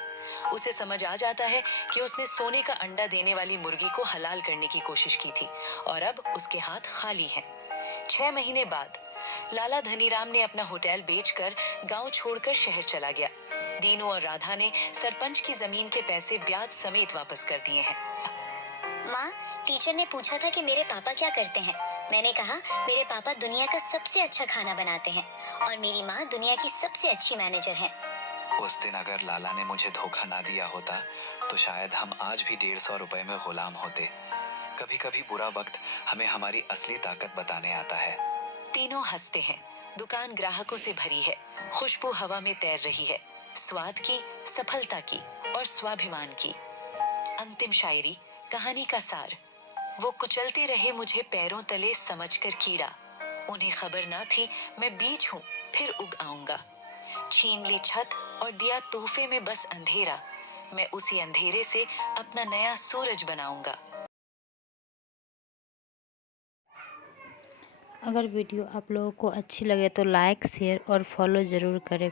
उसे समझ आ जाता है कि उसने सोने का अंडा देने वाली मुर्गी को हलाल करने की कोशिश की थी और अब उसके हाथ खाली हैं। 6 महीने बाद लाला धनीराम ने अपना होटल बेचकर गांव छोड़कर शहर चला गया। दीनू और राधा ने सरपंच की जमीन के पैसे ब्याज समेत वापस कर दिए हैं। माँ, टीचर ने पूछा था कि मेरे पापा क्या करते हैं। मैंने कहा मेरे पापा दुनिया का सबसे अच्छा खाना बनाते हैं और मेरी माँ दुनिया की सबसे अच्छी मैनेजर हैं। उस दिन अगर लाला ने मुझे धोखा ना दिया होता तो शायद हम आज भी 150 रुपए में गुलाम होते। कभी कभी बुरा वक्त हमें हमारी असली ताकत बताने आता है। तीनों हंसते हैं। दुकान ग्राहकों से भरी है। खुशबू हवा में तैर रही है। स्वाद की, सफलता की और स्वाभिमान की। अंतिम शायरी, कहानी का सार। वो कुचलते रहे मुझे पैरों तले समझकर कीड़ा। उन्हें खबर ना थी मैं बीज हूँ, फिर उग आऊंगा। छीन ली छत और दिया तोहफे में बस अंधेरा। मैं उसी अंधेरे से अपना नया सूरज बनाऊंगा। अगर वीडियो आप लोगों को अच्छी लगे तो लाइक, शेयर और फॉलो ज़रूर करें।